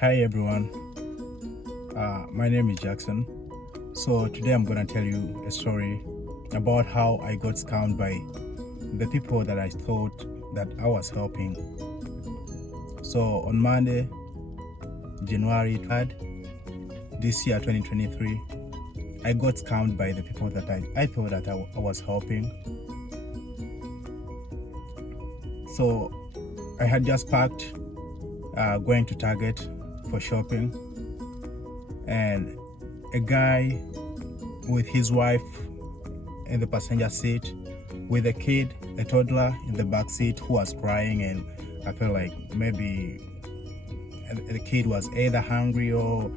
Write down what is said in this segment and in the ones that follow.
Hi everyone, my name is Jackson. So today I'm gonna tell you a story about how I got scammed by the people that I thought that I was helping. So on Monday, January 3rd, this year 2023, I got scammed by the people that I thought that I was helping. So I had just packed going to Target for shopping, and a guy with his wife in the passenger seat with a kid, a toddler in the back seat who was crying, and I felt like maybe the kid was either hungry or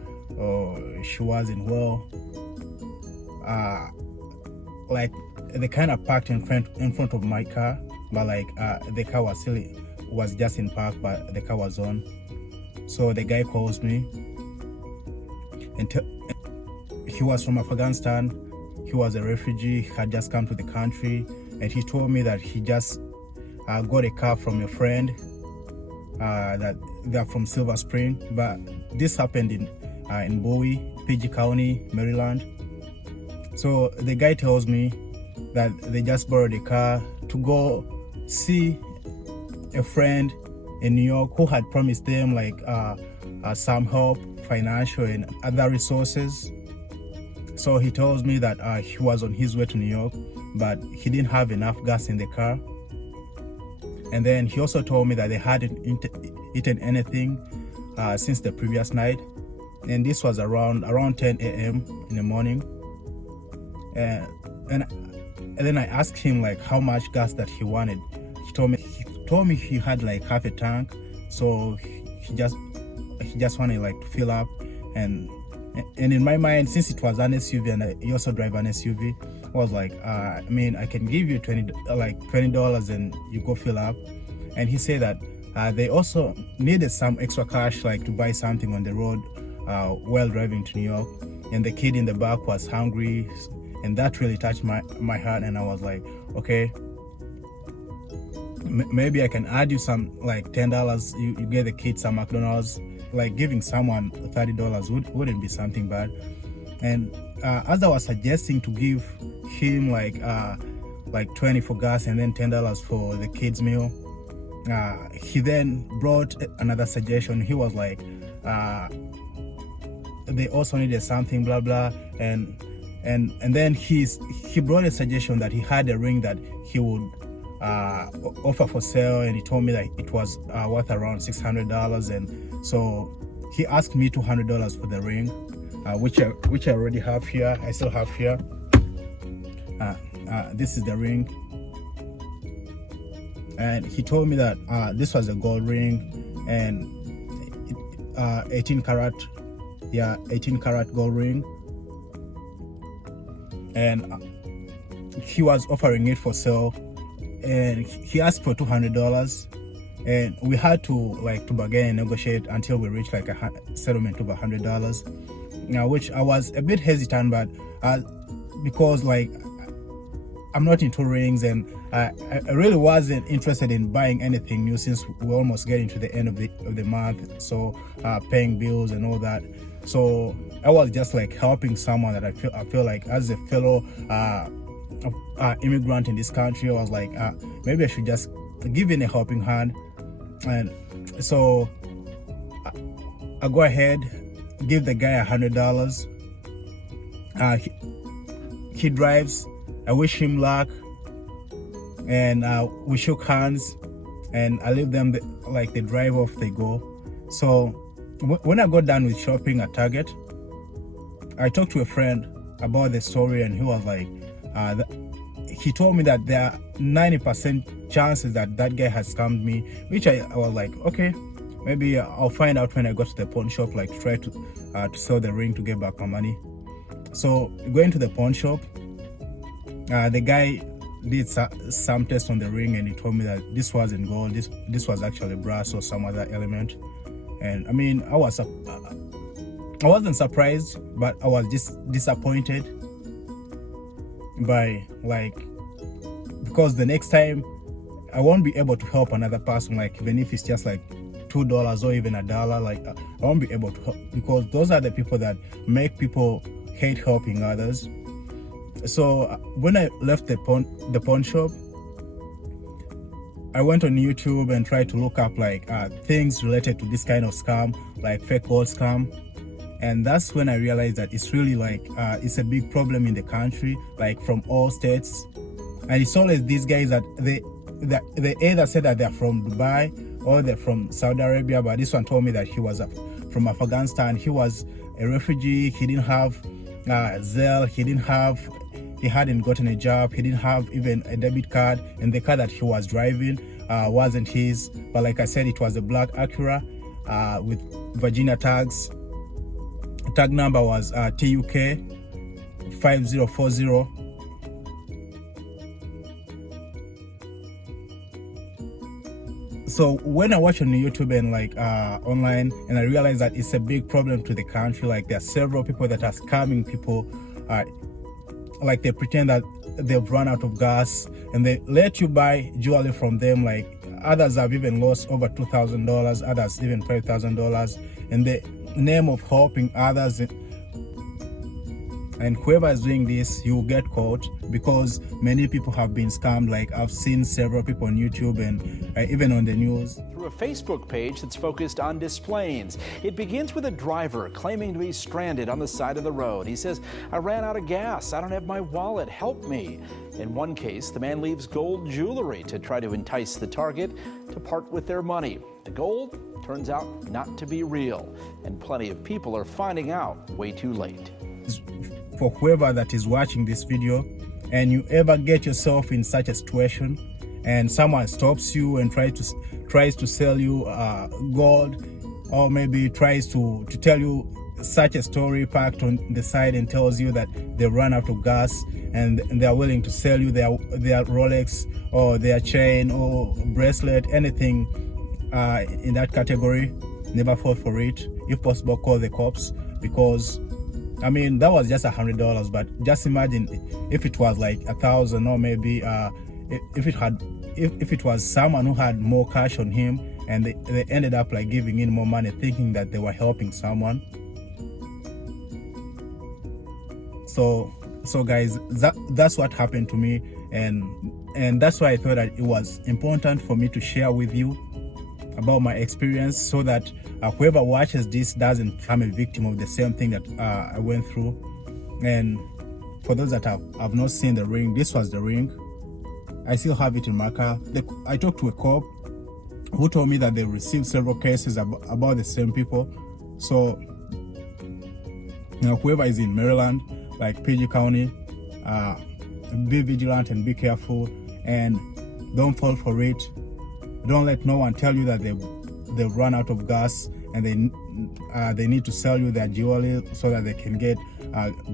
she wasn't well. Like they kind of parked in front of my car, but like the car was just in park, but the car was on. So the guy calls me, and he was from Afghanistan. He was a refugee, had just come to the country, and he told me that he just got a car from a friend that they're from Silver Spring, but this happened in Bowie, PG County, Maryland. So the guy tells me that they just borrowed a car to go see a friend in New York who had promised them like some help, financial and other resources. So he tells me that he was on his way to New York, but he didn't have enough gas in the car. And then he also told me that they hadn't eaten anything since the previous night, and this was around 10 a.m. in the morning. And then I asked him like how much gas that he wanted. He told me he had like half a tank, so he just wanted like to fill up. And in my mind, since it was an SUV and I also drive an SUV, I was like, I mean, I can give you $20 and you go fill up. And he said that they also needed some extra cash like to buy something on the road while driving to New York. And the kid in the back was hungry, and that really touched my heart. And I was like, okay, maybe I can add you some like $10. You get the kid some McDonald's. Like giving someone $30 wouldn't be something bad. And as I was suggesting to give him like 20 for gas and then $10 for the kids meal, he then brought another suggestion. He was like, they also needed something, blah blah. And then he brought a suggestion that he had a ring that he would offer for sale, and he told me that it was worth around $600. And so he asked me $200 for the ring, which I already have here. I still have here. This is the ring, and he told me that this was a gold ring, and 18 karat gold ring, and he was offering it for sale, and he asked for $200, and we had to bargain and negotiate until we reached like a settlement of $100. Now, which I was a bit hesitant, but because like I'm not into rings, and I really wasn't interested in buying anything new since we're almost getting to the end of the month, so paying bills and all that. So I was just like helping someone that I feel like as a fellow immigrant in this country. I was like, maybe I should just give in a helping hand. And so I go ahead, give the guy $100. He drives. I wish him luck, and we shook hands, and I leave them they drive off, they go. So when I got done with shopping at Target, I talked to a friend about the story, and he was like, he told me that there are 90% chances that guy has scammed me, which I was like, okay, maybe I'll find out when I go to the pawn shop, like to try to sell the ring to get back my money. So going to the pawn shop, the guy did some test on the ring, and he told me that this wasn't gold, this was actually brass or some other element. And I mean, I wasn't surprised, but I was just disappointed by because the next time I won't be able to help another person, like even if it's just like $2 or even $1, like I won't be able to help, because those are the people that make people hate helping others. So when I left the pawn shop, I went on YouTube and tried to look up like things related to this kind of scam, like fake gold scam. And that's when I realized that it's really like it's a big problem in the country, like from all states. And it's always these guys that they either say that they're from Dubai or they're from Saudi Arabia, but this one told me that he was from Afghanistan. He was a refugee. He didn't have Zelle. He hadn't gotten a job. He didn't have even a debit card, and the car that he was driving wasn't his. But like I said, it was a black Acura with Virginia tags. Tag number was TUK 5040. So when I watch on YouTube and like online, and I realize that it's a big problem to the country, like there are several people that are scamming people, like they pretend that they've run out of gas and they let you buy jewelry from them. Like others have even lost over $2,000, others even $5,000 in the name of helping others. And whoever is doing this, you will get caught, because many people have been scammed. Like I've seen several people on YouTube and even on the news. Through a Facebook page that's focused on Displanes. It begins with a driver claiming to be stranded on the side of the road. He says, "I ran out of gas. I don't have my wallet. Help me." In one case, the man leaves gold jewelry to try to entice the target to part with their money. The gold turns out not to be real, and plenty of people are finding out way too late. For whoever that is watching this video, and you ever get yourself in such a situation and someone stops you and tries to sell you gold, or maybe tries to tell you such a story packed on the side and tells you that they run out of gas and they're willing to sell you their Rolex or their chain or bracelet, anything in that category, never fall for it. If possible, call the cops, because I mean, that was just $100, but just imagine if it was like 1,000, or maybe if it was someone who had more cash on him and they ended up like giving in more money, thinking that they were helping someone. So guys, that's what happened to me, and that's why I thought that it was important for me to share with you about my experience, so that whoever watches this doesn't become a victim of the same thing that I went through. And for those that have not seen the ring, this was the ring. I still have it in my car. I talked to a cop who told me that they received several cases about the same people. So whoever is in Maryland, like PG County, be vigilant and be careful, and don't fall for it. Don't let no one tell you that they've run out of gas and they need to sell you their jewelry so that they can get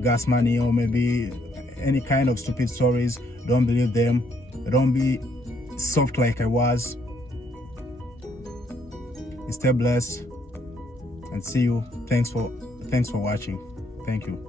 gas money, or maybe any kind of stupid stories. Don't believe them. Don't be soft like I was. Stay blessed and see you. Thanks for watching. Thank you.